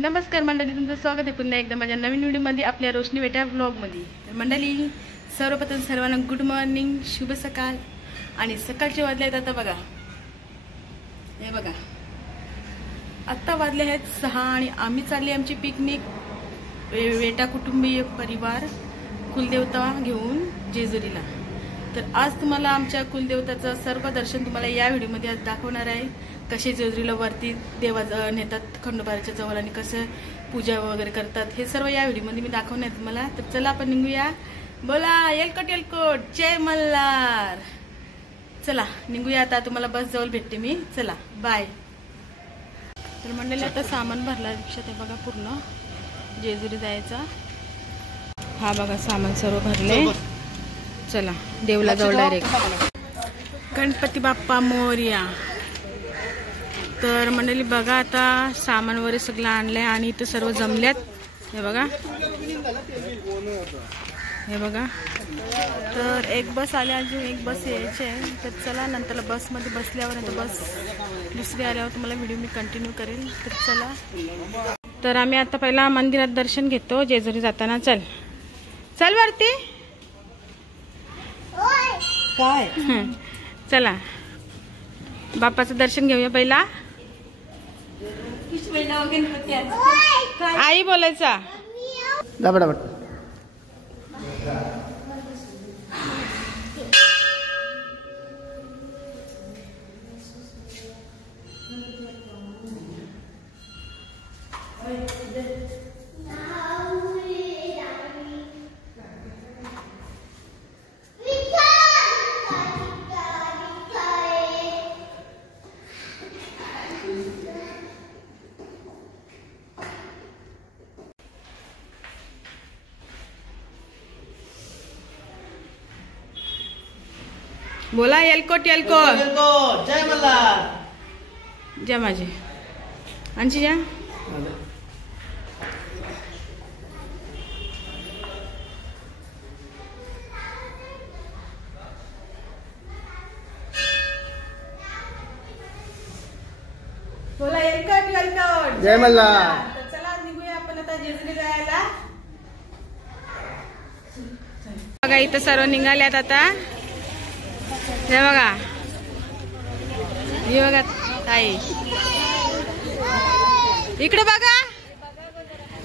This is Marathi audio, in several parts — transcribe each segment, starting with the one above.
नमस्कार मंडळी, तुमचं स्वागत आहे पुन्हा एकदा माझ्या नवीन व्हिडिओमध्ये, आपल्या रोशनी बेटा व्लॉगमध्ये। तर मंडळी, सर्वप्रथम सर्वांना गुड मॉर्निंग, शुभ सकाळ। आणि सकाळचे वाजले आहेत आता बघा, हे बघा आत्ता वाजले आहेत 6 आणि आम्ही चालले आमची पिकनिक, बेटा कुटुंबीय परिवार कुलदेवता घेऊन जेजुरीला। तर आज तुम्हाला आमच्या कुलदेवताचं सर्व दर्शन तुम्हाला या व्हिडिओमध्ये आज दाखवणार आहे। कसे जेजुरीला वरती देवा नेतात खंडोबाच्या जवळ आणि कसं पूजा वगैरे करतात हे सर्व या व्हिडिओमध्ये मी दाखवणार आहे तुम्हाला। तर चला आपण निघूया। बोला येलकोट येलकोट, जय मल्हार। चला निघूया आता, तुम्हाला बस जवळ भेटते मी। चला बाय। तर मंडळी आता सामान भरला रिक्षात आहे बघा, पूर्ण जेजुरी जायचा। हा बघा सामान सर्व भरले। चला देवला जवळ डायरेक्ट। गणपती बाप्पा मोरया। तर मंडळी बघा आता सामान वगैरे सगळं आणलंय आणि इथं सर्व जमल्यात, हे बघा हे बघा। तर एक बस आली, अजून एक बस यायची आहे। तर चला नंतर बसमध्ये बसल्यावर आता बस दुसरी आल्यावर तुम्हाला व्हिडिओ मी कंटिन्यू करेल। तर चला, तर आम्ही आता पहिला मंदिरात दर्शन घेतो जेजुरी जाताना। चल चल वरती काय चला बाप्पाचं दर्शन घेऊया पहिला। आई बोलायचा दाबडाबट। बोला येलकोट येलकोट, जय मल्हार। जय माझे आणखी या। बोला येलकोट येलकोट, जय मल्हार। तर चला निघूया आपण आता जेजुरी जायला। बघा इथं सर्व निघाल्यात आता, हे बघा हे बघा ताई, इकडे बघा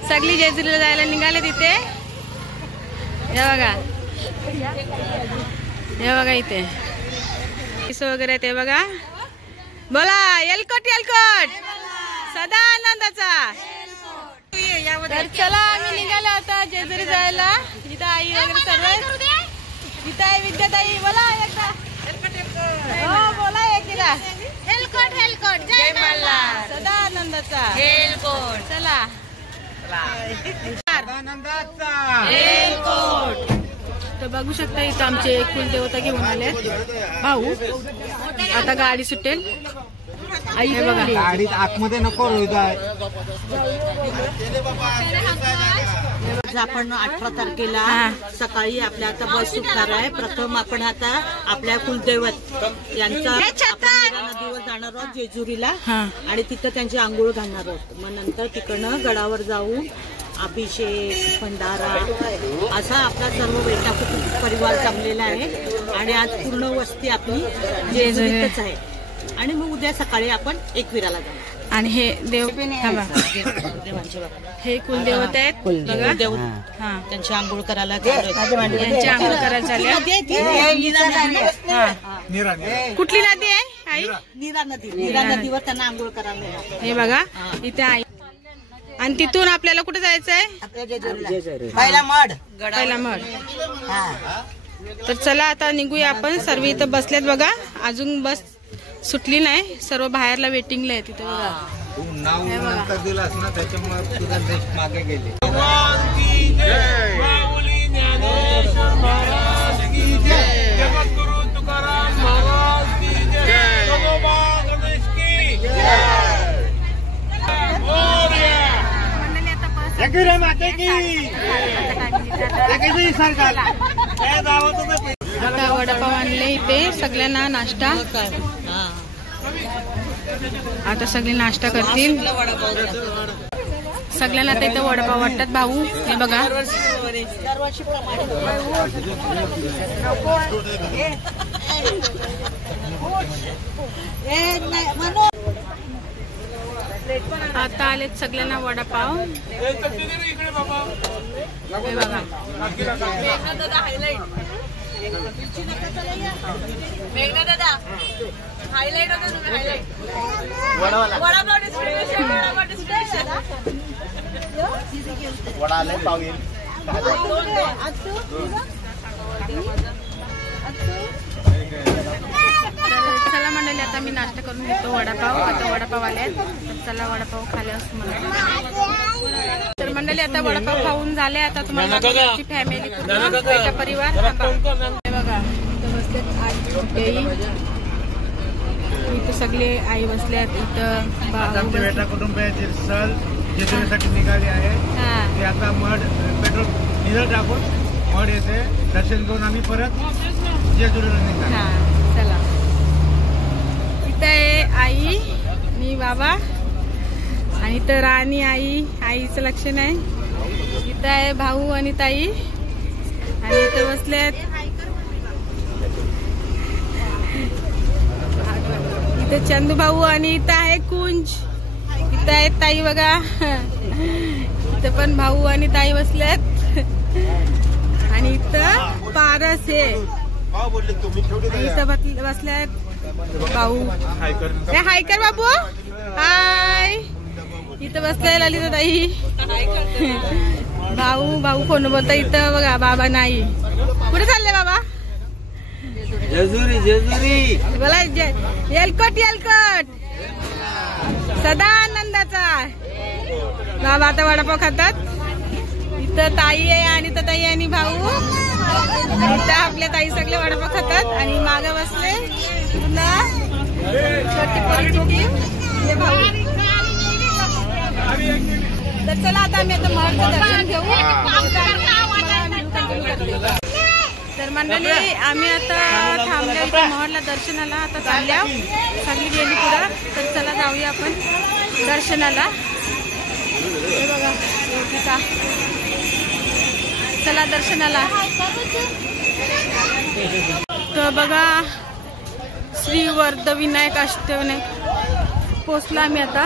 सगळी जेजुरीला जायला निघाले तिथे। हे बघा हे बघा इथे वगैरे ते बघा। बोला येलकोट येलकोट, सदा आनंदाचा। तर चला आम्ही निघालो आता जेजुरी जायला। इथं आई वगैरे सर्व, इथं आहे विद्याताई। बोला एकदा हो, बोला एकीला हेलकोट हेलकोट, जय मल्हार, सदा आनंदाचा हेलकोट। चला आनंदाचा हेलकोट। तर बघू शकता इथं आमचे कुलदेवता घेऊन आले भाऊ। आता गाडी सुटेल। आई हे बघा गाडीत आतमध्ये नको रोहिदाय। आपण 18 तारखेला सकाळी आपल्या आता बस सुटणार आहे। प्रथम आपण आता आपल्या कुलदैवत यांचा नदीवर जाणार आहोत जेजुरीला आणि तिथं त्यांची आंघोळ घालणार आहोत। मग नंतर तिकडनं गडावर जाऊन अभिषेक भंडारा असा आपला सर्व बेटा कुटुंब परिवार जमलेला आहे। आणि आज पूर्ण वस्ती आपली जेजुरीतच आहे आणि मग उद्या सकाळी आपण एकविराला जाणार। आणि हे देव देवांचे हे कुलदेवत आहेत बघा। त्यांची आंघोळ करायला त्यांची आंघोळ करायला चालल्या। कुठली नदी आहे आई? नीरा नदी, नीरा नदीवर त्यांना आंघोळ करायला। हे बघा इथे आई। आणि तिथून आपल्याला कुठे जायचंय? पहिला मड, पहिला मड। तर चला आता निघूया आपण। सर्व इथं बसलेत बघा, अजून बस सुटली नाही, सर्व बाहेरला वेटिंगला आहे तिथे बघा। नाव नंतर दिलास ना, त्याच्यामुळे तुझा नेक्स्ट मागे गेले। आता वडापाव आणले इथे सगळ्यांना नाश्ता। आता सगळे नाश्ता करतील. सगळ्यांना आता इथं वडापाव वाटतात. भाऊ हे बघा, आता आलेत सगळ्यांना वडापाव. हे बघा, चला मंडळी, आता मी नाश्ता करून घेतो वडापाव. आता वडापाव आले, चला वडापाव खाले असं मला. तर मंडळी आता वडापाव खाऊन झाले. आता तुम्हाला फॅमिली पूर्ण परिवार बघा, इथं बसलेत आई, इथं सगळे आई बसल्यात. इथं कुटुंबातील सहल जेजुरीसाठी निघाली आहे. ते आता मड पेट्रोल डिझेल टाकून मड येथे दर्शन करून आम्ही परत जेजुरीला निघालो. चला, इथं आहे आई आणि बाबा, आणि इथं राणी आई, आईचं लक्षण आहे. इथं आहे भाऊ आणि ताई, आणि इथं बसलेत इथं चंदू भाऊ, आणि इथं आहे कुंज. इथं आहे ताई बघा, इथं पण भाऊ आणि ताई बसलेत. आणि इथं पारस आहे, इथं बसल्यात भाऊ. हाय कर बाबू, हाय. इथं बसलाय ललिता ताई, भाऊ फोन बोलता. इथं बघा बाबा नाही. कुठे चालले बाबा? जेजुरी बोला, येलकोट सदा आनंदाचा. बाबा आता वडापाव खातात. इथं ताई आहे, आणि तर ताई आणि भाऊ, इथं आपल्या ताई सगळे वडापाव खातात. आणि मागे बसले पुन्हा छोटी पोरगी भाऊ. तर चला आता आम्ही आता महलचं दर्शन घेऊ. तर मंडळी आम्ही आता थांबल्या महलला दर्शनाला. आता चालल्या सगळी गेली पुढं. तर चला जाऊया आपण दर्शनाला. हे बघा, चला दर्शनाला. तर बघा, श्री वर्धविनायक अष्टविनायक पोचला आम्ही आता.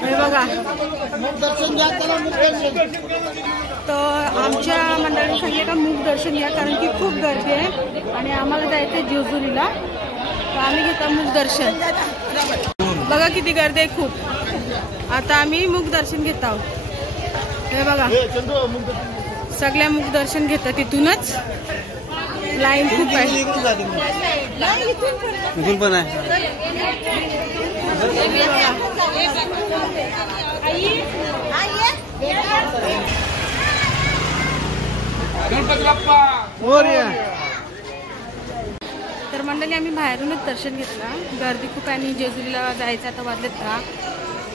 हे बघा, तर आमच्या मंडळाने सांगितलं का मूक दर्शन घ्या, कारण की खूप गर्दी आहे आणि आम्हाला जायचं जेजुरीला. तर आम्ही घेतो मूक दर्शन. बघा किती गर्दी आहे, खूप. आता आम्ही मूक दर्शन घेत आहोत. हे बघा, सगळ्या मूक दर्शन घेतात. तिथूनच लाईन खूप आहे. इथून पण आहे. तर मंडळी आम्ही बाहेरूनच दर्शन घेतलं. गर्दी खूप आहे आणि जेजुरीला जायचं आता वाजलेत का,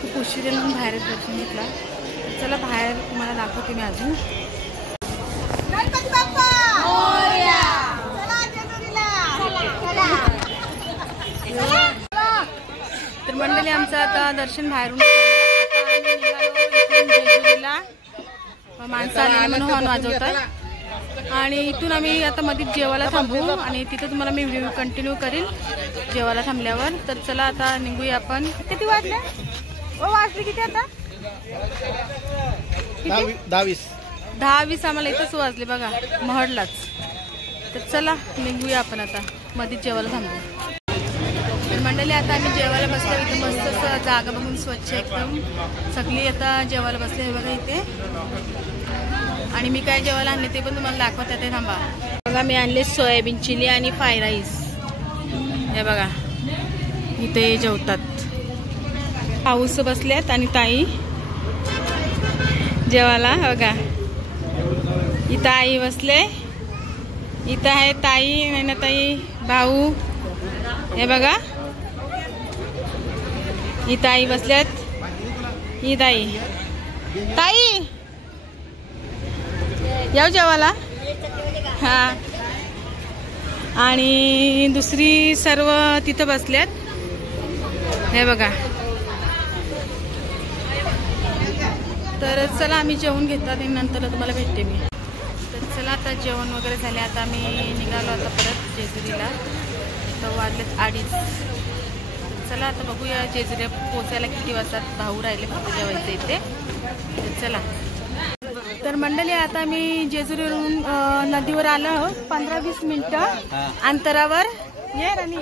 खूप उशिरा म्हणून बाहेरच दर्शन घेतला. चला बाहेर तुम्हाला दाखवते मी अजून. तर मंडळी आमचं आता दर्शन बाहेरून जेजुरीला. माणसं आलेली म्हणून हॉर्न वाजवतात. आणि इथून आम्ही आता मध्ये जेवायला थांबू आणि तिथे तुम्हाला मी व्हिडिओ कंटिन्यू करील जेवायला थांबल्यावर. तर चला आता निघूया आपण. किती वाजले? वाजले किती आता? 10-20 आम्हाला इथंच वाजले बघा, महडलाच. तर चला निघूया आपण आता, मध्ये जेवायला थांबू. तर मंडळी आता आम्ही जेवायला बसलो. इथे मस्त असं जागा बघून स्वच्छ एकदम सगळी आता जेवायला बसले. हे बघा इथे. आणि मी काय जेवायला आणले ते पण तुम्हाला दाखवते. ते थांबा बघा, मी आणले सोयाबीन चिली आणि फ्राय राईस. हे बघा इथे जेवतात. पाऊस बसल्यात आणि ताई जेवायला. बघा इथं आई बसले, इथं आहे ताई, नैनाताई, भाऊ. हे बघा इथं आई बसल्यात. ही ताई, ताई याव जेवायला. हा आणि दुसरी सर्व तिथं बसल्यात. हे बघा. तर चला आम्ही जेवण घेतात आणि नंतर तुम्हाला भेटते मी. तर चला आता जेवण वगैरे झाले. आता आम्ही निघालो आता परत जेजुरीला. तर वाजलेत 2:30. चला आता बघूया जेजुरी पोचायला किती वाजता. भाऊ राहिले फक्त जेवायचं इथे. तर चला. तर मंडळी आता मी जेजुरीवरून नदीवर आलो. 15-20 मिनिटं अंतरावर. ये राणी.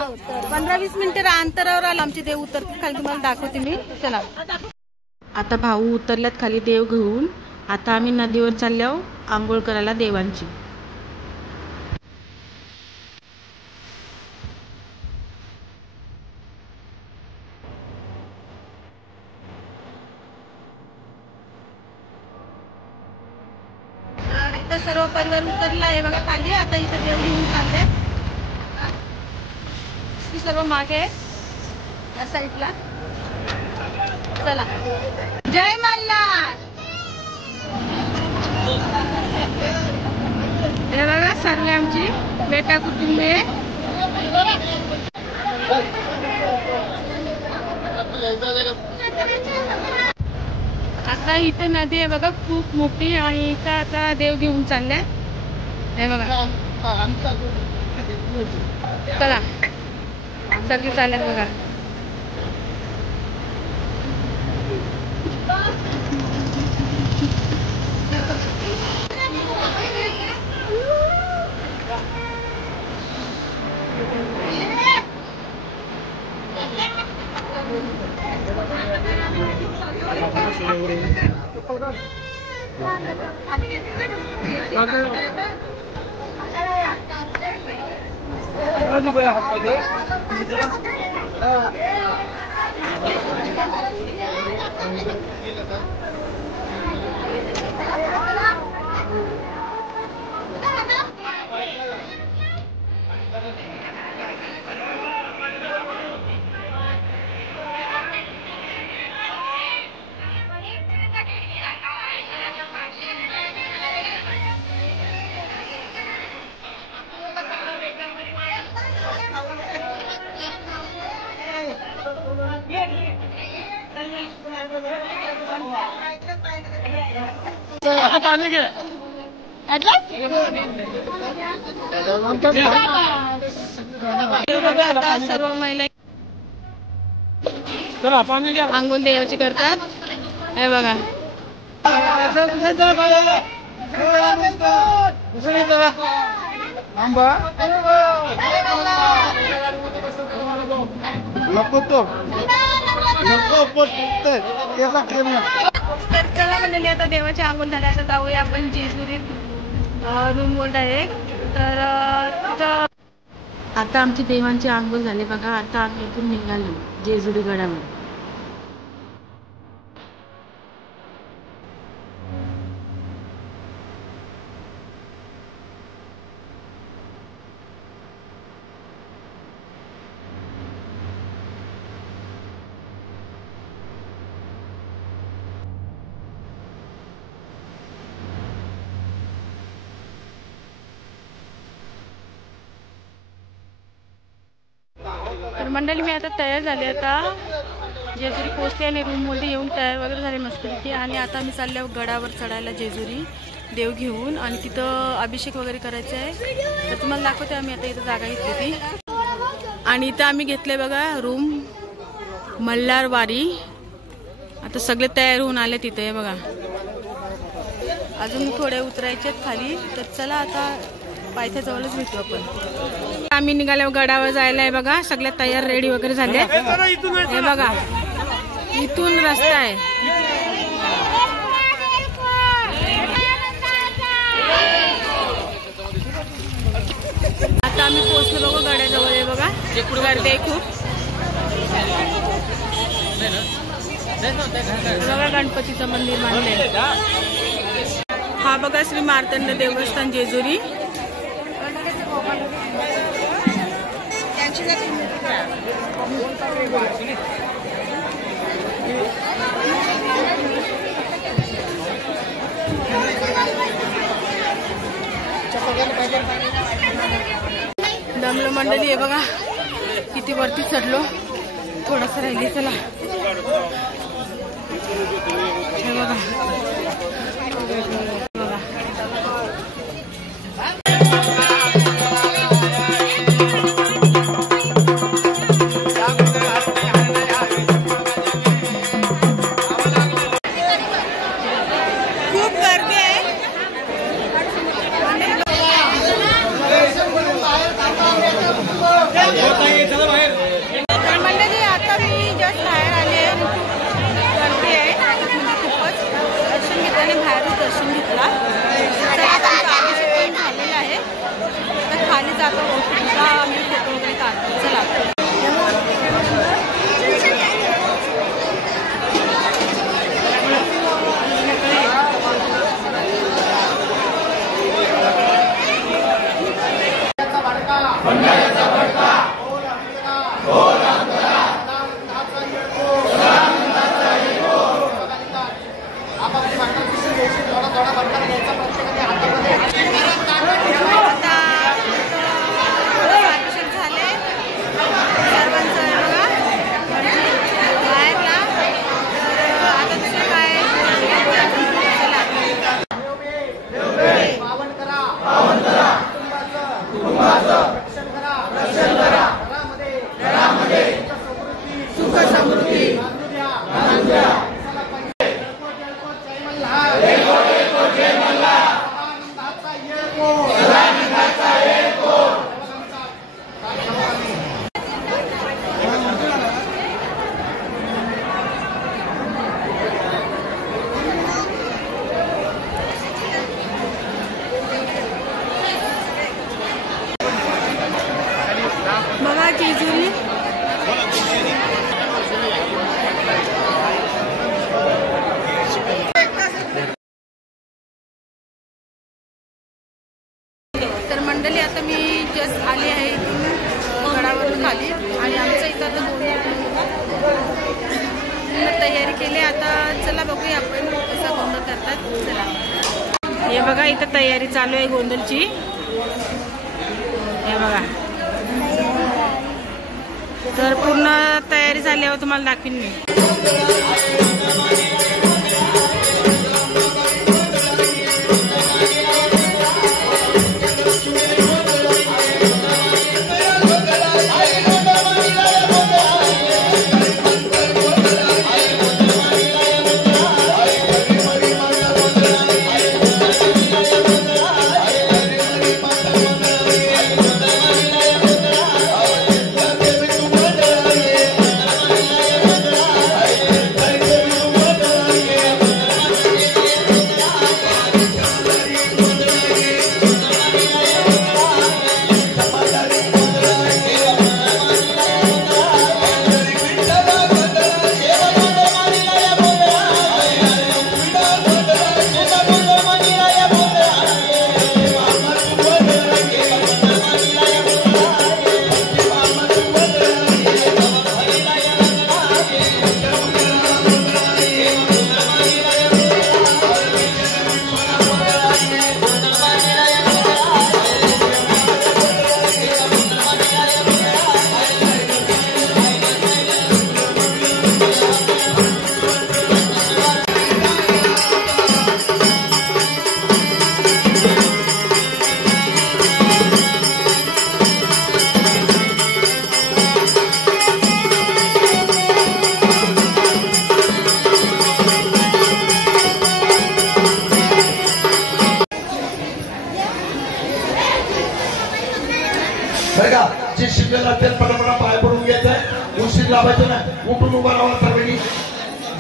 15-20 मिनिटं अंतरावर आलो. आमचे देव उतरतात खाली. तुम्हाला दाखवते मी. चला. आता भाऊ उतरल्यात खाली देव घेऊन. आता आम्ही नदीवर चाललो आंघोळ करायला देवांची. आता सर्व परिवार उतरला आहे बघा खाली. आता इथं देव घेऊन चालले. सर्व मागे या साईडला. चला. जय मल्हार. हे बघा सर्व आमची बेटा कुटुंबे. आता इथं नदी आहे बघा खूप मोठी. आणि इथं आता देव घेऊन चालले. हे बघा. चला सगळे चालले बघा. सर्व महिला अंगून देवाची करतात. हे बघा. तर चला म्हणजे आता देवाच्या अंगून झाल्याचं जाऊया आपण जेजुरीत रूम बोर्ड आहे. तर आता आमची देवांची आंघोळ झाली बघा. आता आम्ही इथून निघालो जेजुरी गडावर. तर मंडळी मी आता तयार झाले. आता जेजुरी पोहोचले आणि रूममध्ये येऊन तयार वगैरे झाले मस्तपैकी. आणि आता आम्ही चाललो गडावर चढायला जेजुरी देव घेऊन. आणि तिथं अभिषेक वगैरे करायचा आहे. तर तुम्हाला दाखवते आम्ही आता इथं जागा घेतली ती. आणि इथं आम्ही घेतलंय बघा रूम मल्हारवाडी. आता सगळे तयार होऊन आले तिथे. हे बघा अजून थोडे उतरायचे खाली. तर चला आता पायथ्याजवळच भेटू आपण. आम्ही निघालो गडावर जायला. आहे बघा सगळ्या तयार रेडी वगैरे झाले. हे बघा इथून रस्ता आहे. आता आम्ही पोहोचलो बघा गडाजवळ. आहे बघा गर्दी आहे खूप. बघा गणपतीचं मंदिर मानलंय. हा बघा श्री मार्तंड देवस्थान जेजुरी. दमलो मंडळी आहे बघा, किती वरती चढलो, थोडस राहिली. चला हे बघा बघा. खूप गर्दी आहे. मंडळी आता मी जस्ट बाहेर आले आहे. गर्दी आहे म्हणजे खूपच. दर्शन घेताना बाहेरच दर्शन घेतला. अभिषेक झालेला आहे. तर खाली जातो पुन्हा आम्ही फोटो वगैरे काढतो. चला बघा जेजुरी. तर मंडळी आता मी जस्ट आली आहे इथून गडावरून खाली आणि आमचं इथं आता गोंधळ तयारी केली. आता चला बघूया आपण कसा गोंधळ करतात. चला हे बघा इथं तयारी चालू आहे गोंधळची. हे बघा. तर पूर्ण तयारी झाल्यावर तुम्हाला दाखवीन मी. बरं का, जे शिकलेला त्यात पटापटा पाय पडून घ्यायचंय. उशीर लावायचं नाही. उठून उभा राहा सर्वांनी.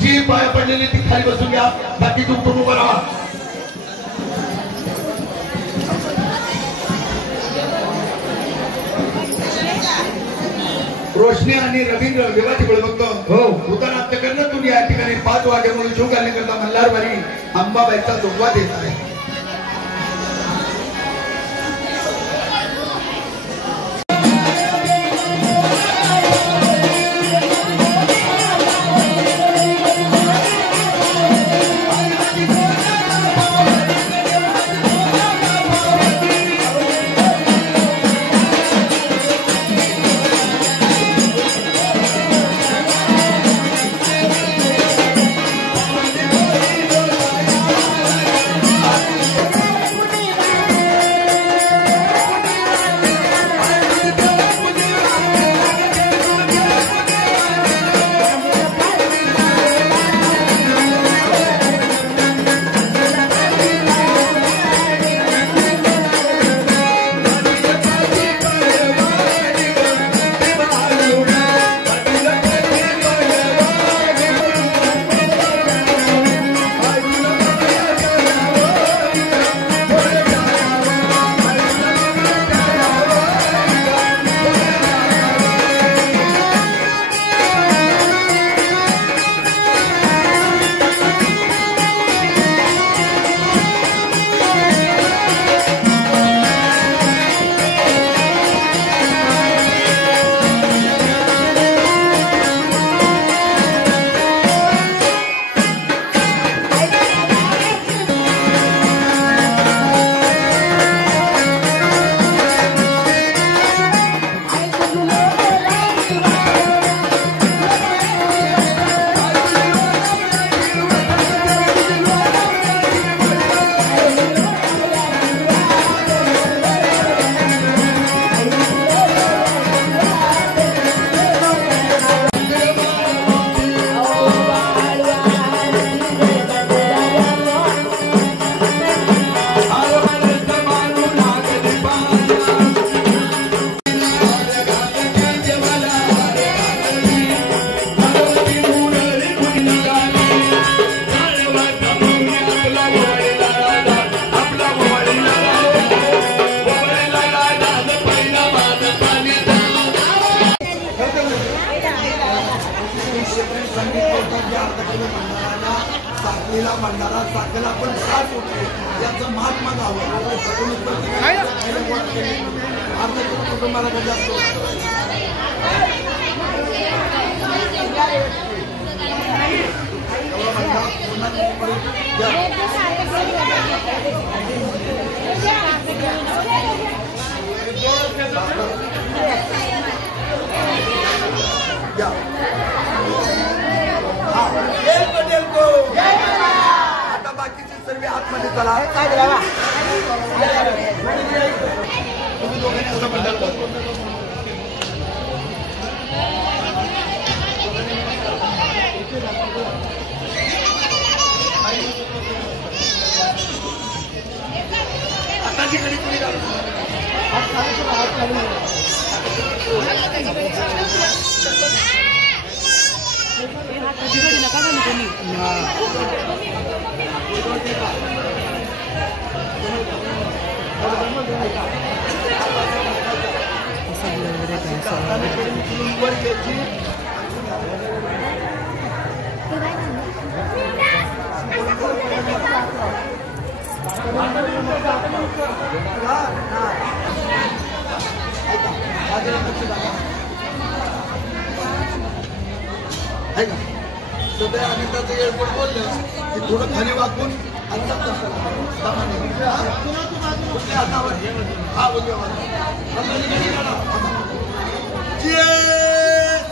जी पाय पडलेली ती खाली बसून घ्या. बाकी उठून उभा राहा. रोशनी आणि रवींद्र विवाची वेळ बघतो. हो उदाहरणार्थ करणं तुम्ही या ठिकाणी 5 वाजेमुळे जीव घालण्याकरता मल्हारवाडी अंबाबाईचा जोगवा देत आहे. साखळीला भंडारा साखळीला आपण काय होतो याचं महात्मा गावं कुटुंबाला कधी असतो आता बाकीचे सर्व आतमध्ये चला तुम्ही दोघांनी असं म्हणतात आता जी घडी सध्या अनेकदाचं एअरपोर्ट बोललं की थोडं खाली वाकून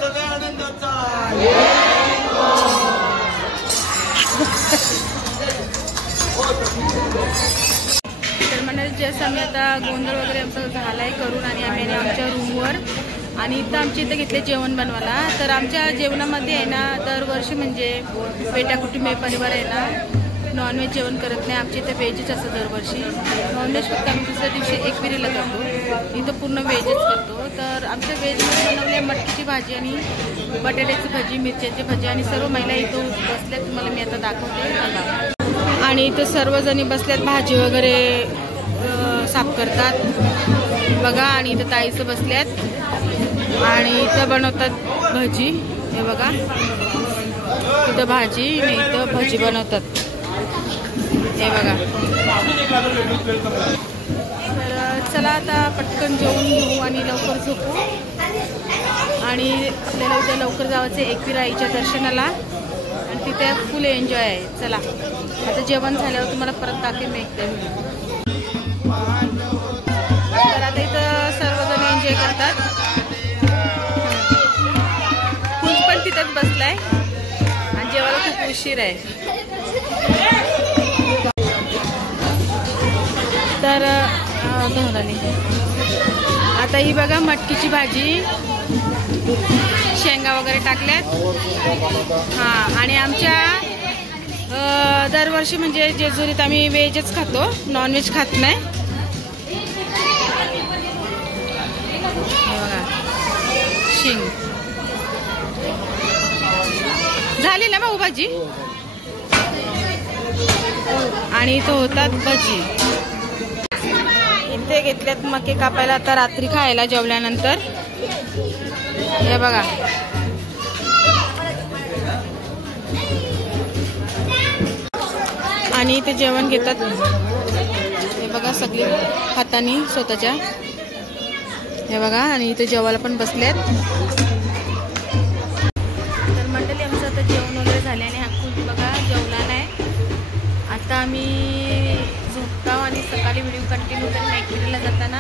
सगळ्या आनंदाचा तर म्हणजे जस्ट आम्ही आता गोंधळ वगैरे आमचा झालाय करून आणि आम्ही आमच्या रूमवर आणि इथं आमच्या इथं घेतले जेवण बनवायला. तर आमच्या जेवणामध्ये आहे ना दरवर्षी म्हणजे पेटा कुटुंबीय परिवार आहे ना नॉनव्हेज जेवण करत नाही. आमच्या इथं व्हेजच असतं दरवर्षी. नॉनव्हेज फक्त आम्ही दुसऱ्या दिवशी एकविरीला करतो, इथं पूर्ण व्हेजच करतो. तर आमच्या व्हेजमध्ये बनवले मटकीची भाजी आणि बटाट्याची भाजी, मिरच्याची भाजी आणि सर्व महिला इथं बसल्यात. तुम्हाला मी आता दाखवते. आणि इथं सर्वजणी बसल्यात भाजी वगैरे साफ करतात बघा. आणि इथं ताईचं बसल्यात आणि इथं बनवतात भजी. हे बघा इथं भाजी आणि इथं भजी बनवतात. हे बघा. तर चला आता पटकन जेवून घेऊ आणि लवकर झोपू. आणि आपल्याला उद्या लवकर जायचं एकविरा आईच्या दर्शनाला आणि तिथे फुल एन्जॉय आहे. चला आता जेवण झाल्यावर तुम्हाला परत दाखवेन मी एकदा. तर आता इथं सर्वजण एन्जॉय करतात. फुल पण तिथंच बसलाय आणि जेवायला खूप उशीर आहे. तर आता ही बघा मटकीची भाजी, शेंगा वगैरे टाकल्यात. हां आणि आमच्या दरवर्षी म्हणजे जेजुरीत आम्ही व्हेजच खातो, नॉनव्हेज खात नाही. हे बघा शिंग झाली ना भाऊ भाजी. आणि इथं होतात भजी. इथे घेतल्यात मके कापायला आता रात्री खायला जेवल्यानंतर. हे बघा आणि इथे जेवण घेतात. हे बघा सगळे हाताने स्वतःच्या. हे बघा आणि इथे जेवायला पण बसल्यात. तर मंडळी आमचं आता जेवण वगैरे झाल्याने हा खूप बघा जेवला नाही. आता आम्ही झोपतो आणि सकाळी व्हिडिओ कंटिन्यू करून एकविरीला जाताना